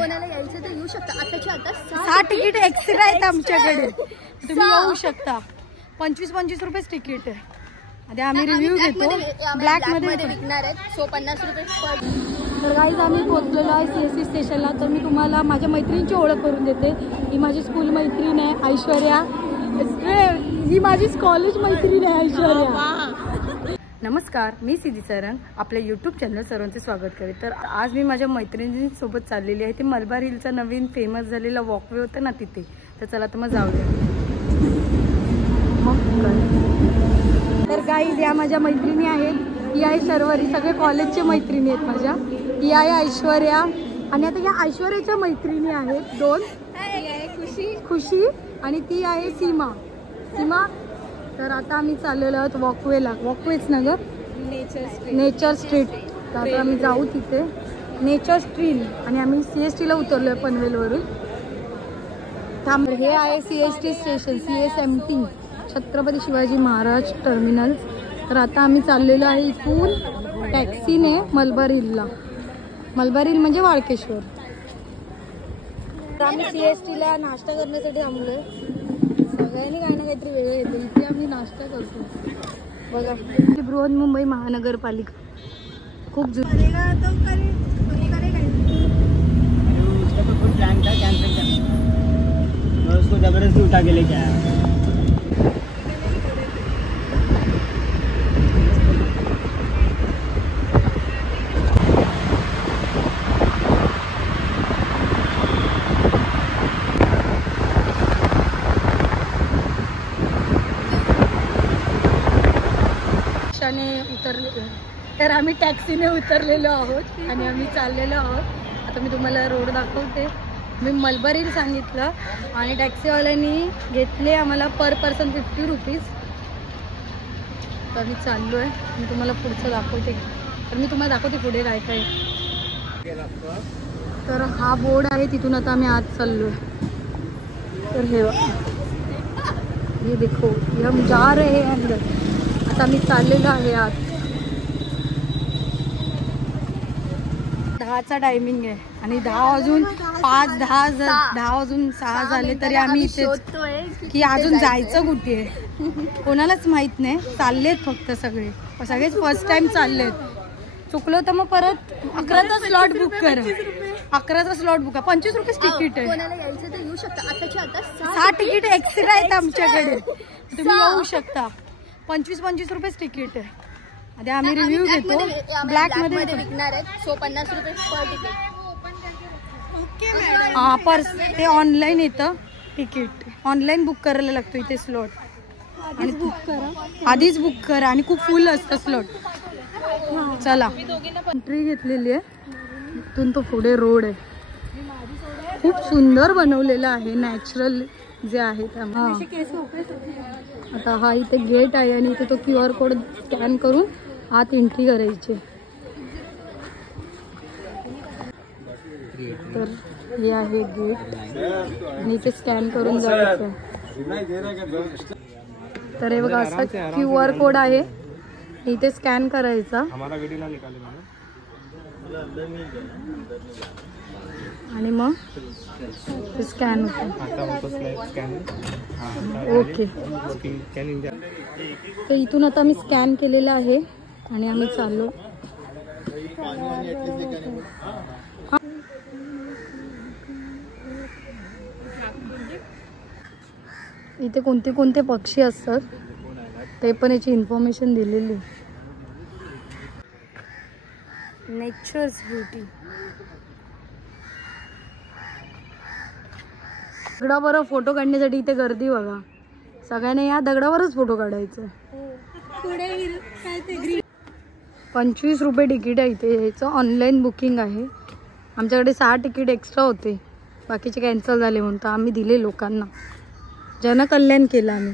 कोणाला यायचं तर येऊ शकता. आताच्या आता 6 तिकीट एक्स्ट्रा आहेत आमच्याकडे, तुम्ही येऊ शकता. 25-25 रुपयेच तिकीट आहे. आधी आम्ही रिव्ह्यू घेतो. ब्लॅक मध्ये विकणार आहेत, सो 50 रुपये पर. तर गाईज आम्ही पोहोचलेलो आहे CST स्टेशनला. तर मी तुम्हाला माझ्या मैत्रिणीची ओळख करून देते. ही माझी स्कूल मैत्रीण आहे ऐश्वर्या. ही माझी कॉलेज मैत्रीण आहे ऐश्वर्या. नमस्कार, मी सिद्धी सरंग आपल्या यूट्यूब चॅनल सर्वांचे स्वागत करते. तर आज मी माझ्या मैत्रिणींसोबत चाललेली आहे. ते मलबार हिलचा नवीन फेमस झालेला वॉकवे होतं ना तिथे. तर चला तर मग जाऊया. तर गाईज या माझ्या मैत्रिणी आहेत. ही आहे शर्वरी, सगळे कॉलेजचे मैत्रिणी आहेत माझ्या. ही आहे ऐश्वर्या आणि आता या ऐश्वर्याच्या मैत्रिणी आहेत दोन. खुशी आणि ती आहे सीमा. तर आता आम्ही चाललेलो आहोत वॉकवेला. वॉकवेच ना ग, नेचर स्ट्रीट. तर आता आम्ही जाऊ तिथे नेचर स्ट्रीट आणि आम्ही CSTला उतरलो आहे पनवेलवरून. हे आहे CST station, CSMT Chhatrapati Shivaji Maharaj terminals. तर आता आम्ही चाललेलो आहे इथून टॅक्सीने मलबार हिलला. मलबार हिल म्हणजे वाळकेश्वर. तर आम्ही CSTला नाश्ता करण्यासाठी थांबलोय. सगळ्यांनी काही ना काहीतरी वेगळं येते. इथे आम्ही नाश्ता करतो. बघा बृहन्मुंबई महानगरपालिका खूप जुनी. उसको जबरदस्ती उठा के लेके आया. तर आम्ही टॅक्सीने उतरलेलो आहोत आणि आम्ही चाललेलो आहोत. आता मी तुम्हाला रोड दाखवते. मी मलबार हिल सांगितलं आणि टॅक्सीवाल्यांनी घेतले आम्हाला पर पर्सन 50 रुपीज. तर मी चाललो आहे. मी तुम्हाला पुढचं दाखवते. तर मी तुम्हाला दाखवते पुढे काय काय. तर हा बोर्ड आहे, तिथून आता आम्ही आत चाललो आहे. तर हे देखो हम जा रहे हैं अंदर. आता मी चाललेलो आहे आत. 10चा टायमिंग आहे आणि 10 वाजून 5, 10 वाजून 6 झाले तरी आम्ही इथे की अजून जायचं कुठे आहे कोणालाच माहित नाही. चाललेत फक्त सगळेच फर्स्ट टाइम चाललेत. चुकलो तर मग परत 11चा स्लॉट बुक करा. 11चा स्लॉट बुक आहे. 25 रुपये तिकीट आहे. कोणाला यायचं तर येऊ शकता. आताच्या आता 6 तिकीट एक्स्ट्रा आहेत आमच्याकडे, तुम्ही येऊ शकता. 25-25 रुपयेच तिकीट आहे. आधी आम्ही रिव्ह्यू घेतो. ब्लॅक मध्ये विकणार आहेत, सो 50 रुपये पर तिकीट. पर्स ते ऑनलाईन येतं तिकीट. ऑनलाईन बुक करायला लागतो इथे स्लॉट. आणि आधीच बुक करा आणि खूप फुल असतं स्लॉट. चला एंट्री घेतलेली आहे. इथून तो पुढे रोड आहे. खूप सुंदर बनवलेलं आहे. नॅचरल जे आहे त्यामुळे. आता हा इथे गेट आहे आणि इथे तो QR कोड स्कॅन करून आत एंट्री करायची. तर हे आहे गेट आणि इथे स्कॅन करून जायचं. तर हे बघा असा QR कोड आहे, इथे स्कॅन करायचा आणि मग ते स्कॅन होतं. ओके. तर इथून आता मी स्कॅन केलेलं आहे आणि आम्ही चाललो. इथे कोणते कोणते पक्षी असतात ते पण याची इन्फॉर्मेशन दिलेली. Natures beauty. दगडावर फोटो काढण्यासाठी इथे गर्दी बघा. सगळ्यांनी या दगडावरच फोटो काढायचं. 25 रुपये तिकीट आहे इथे यायचं. ऑनलाईन बुकिंग आहे. आमच्याकडे 6 तिकीट एक्स्ट्रा होते, बाकीचे कॅन्सल झाले म्हणून आम्ही दिले लोकांना. जनकल्याण केलं आम्ही.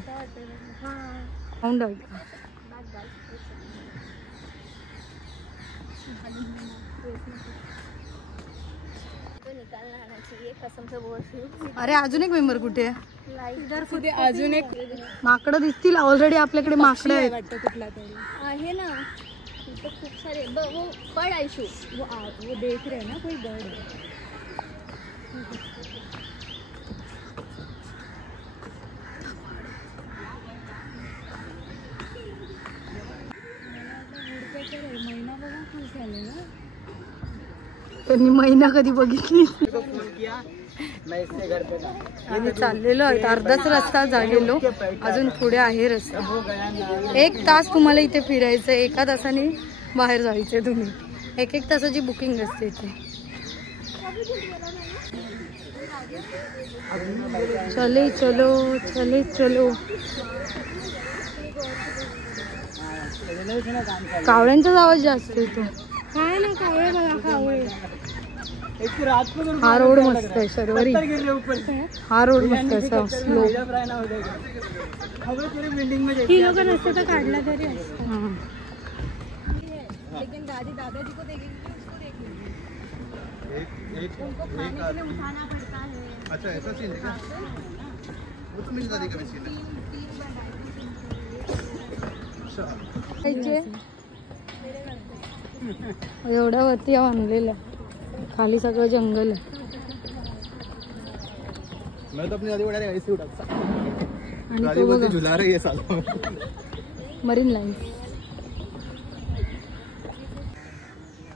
साऊंड आहे का? अरे अजून एक मेंबर कुठे आहे? अजून एक माकडं दिसतील ऑलरेडी आपल्याकडे. माकडं आहेत आहे ना खूप सारे. वो बर्ड आयशू वो देख रहे हैं ना, कोई बर्ड है. त्यांनी महिना कधी बघितली. मैं इससे घर पे था. आम्ही चाललेलो आहे, अर्धाच रस्ता गेलो, अजून पुढे आहे रस्ता. 1 तास तुम्हाला इथे फिरायचं, 1 तासाने बाहेर जायचंय तुम्ही. 1 तासाची बुकिंग असते इथे. चले चलो चले चलो. कावळ्यांचाच आवाज जास्त येतो. काय ना कावळे बघा कावळे. हा रोड मस्त आहे शर्वरी. हा रोड मस्त आहे स्लो. ही लोक नसतं तर काढला तरी असतं. अच्छा ऐसा सीन है क्या? वो तो मेरी दादी का भी सीन है. एवढ्या वरती बांधलेलं, खाली सगळं जंगल आहे. मैं तो अपनी दादी को डायरेक्ट ऐसे उठाता. आणि दादी तो बोलते बघा झुला रही है सालों में. Marine line.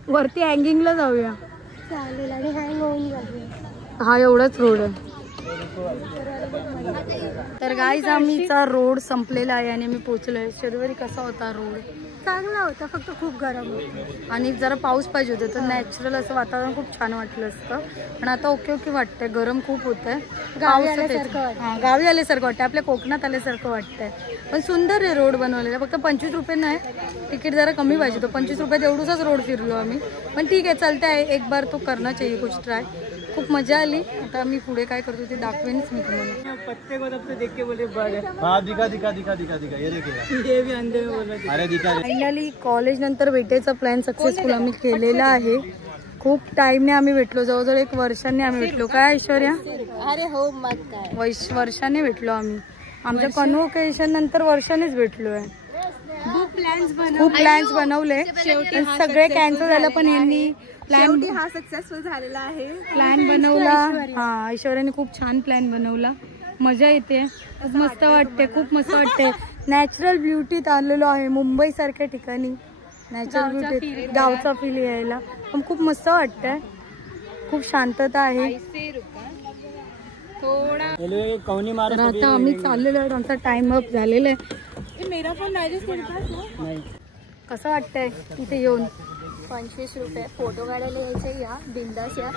वरती हँगिंगला जाऊया. चालेल आणि हँग होऊन जाते. हा एवढाच रोड आहे. तर गाईज आम्हीचा रोड संपलेला आहे आणि मी पोहोचलोय. शर्वरी कसा होता रोड? चांगला होता, फक्त खूप गरम होतं. आणि जरा पाऊस पाहिजे होतं तर नॅचरल असं वातावरण खूप छान वाटलं असतं. पण आता ओके ओके वाटतंय, गरम खूप होतंय. गावी आल्यासारखं वाटतं. हां गावी आल्यासारखं वाटतं, आपल्या कोकणात आल्यासारखं वाटतंय. पण सुंदर आहे रोड बनवलेला. फक्त 25 रुपये नाही, तिकीट जरा कमी पाहिजे. तो 25 रुपयात एवढूचाच रोड फिरलो आम्ही. पण ठीक आहे, चालतं आहे. एक बार तो करना चाहिए कुछ ट्राय. खूप मजा आली. आता मी पुढे काय करतो ते दाखवेनच मी तुम्हाला. पत्ते को तब से देख के बोले बग है. हाँ दिखा दिखा दिखा दिखा दिखा ये देखिए. ये भी अंधे में बोल रहे. अरे दिखा. फायनली कॉलेज नंतर भेटायचा प्लॅन सक्सेसफुल आम्ही केलेला आहे. खूप टाइमने आम्ही भेटलो, जवळजवळ 1 वर्षाने आम्ही भेटलो. काय ऐश्वर्या? अरे हो मग काय, वर्षाने भेटलो आम्ही. आमच्या कन्व्होकेशन नंतर वर्षानेच भेटलोय. खूप प्लॅन्स बनवले, पण सगळे कॅन्सल झालं. पण यांनी प्लॅन हा सक्सेसफुल झालेला आहे. प्लॅन बनवला. हा ऐश्वर्याने खूप छान प्लॅन बनवला. मजा येते, खूप मस्त वाटते, खूप मस्त वाटते. नॅचरल ब्युटीत आलेलो आहे, मुंबई सारख्या ठिकाणी. नॅचरल ब्युटी, गावचा फील यायला पण खूप मस्त वाटतंय. खूप शांतता आहे. रेल्वे कौनी मारो. तर आता आम्ही चाललेलो आहे, आमचा टाइम अप झालेला आहे. मेरा फोन नाही. कसं वाटतंय इथे येऊन? 25 रुपये फोटो काढायला यायचे, या बिंदास या.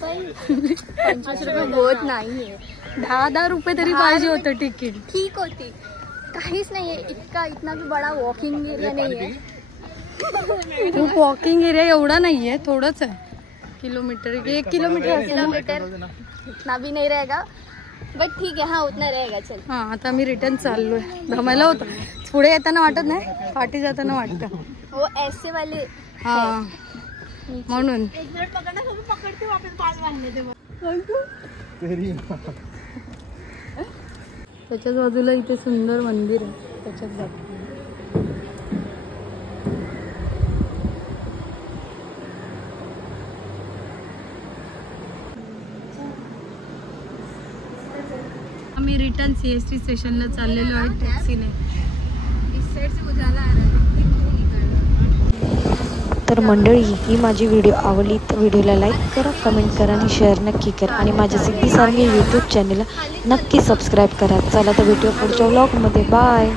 पण 25 रुपये होत नाहीये. 10 रुपये तरी पाहिजे होतं तिकीट. ठीक होती, काहीच नाहीये. इतना भी बड़ा वॉकिंग एरिया नहीं है. खूप वॉकिंग एरिया एवढा नाहीये, थोडंच आहे. किलोमीटर 1 किलोमीटर इतना भी नहीं रहेगा, बट ठीक है. हाँ उतना रहेगा. चल. हा आता आम्ही रिटर्न चाललोय. दमायला होतं, पुढे येताना वाटत नाही, पाठी जाताना वाटतं. वो ऐसे वाले. हा म्हणून एक मिनट पकडना, सब पकडते वापस पास बांधने दे. त्याच्याच बाजूला इथे सुंदर मंदिर आहे, त्याच्यात जातो. आम्ही रिटर्न CST स्टेशनला चाललेलो आहे टॅक्सीने. तर मंडळी, ही माझी व्हिडिओ आवडली तर व्हिडिओला लाईक करा, कमेंट करा आणि शेअर नक्की करा. आणि माझ्या सिद्धी सारंगी यूट्यूब चॅनलला नक्की सबस्क्राईब करा. चला तर भेटूया पुढच्या व्लॉगमध्ये. बाय.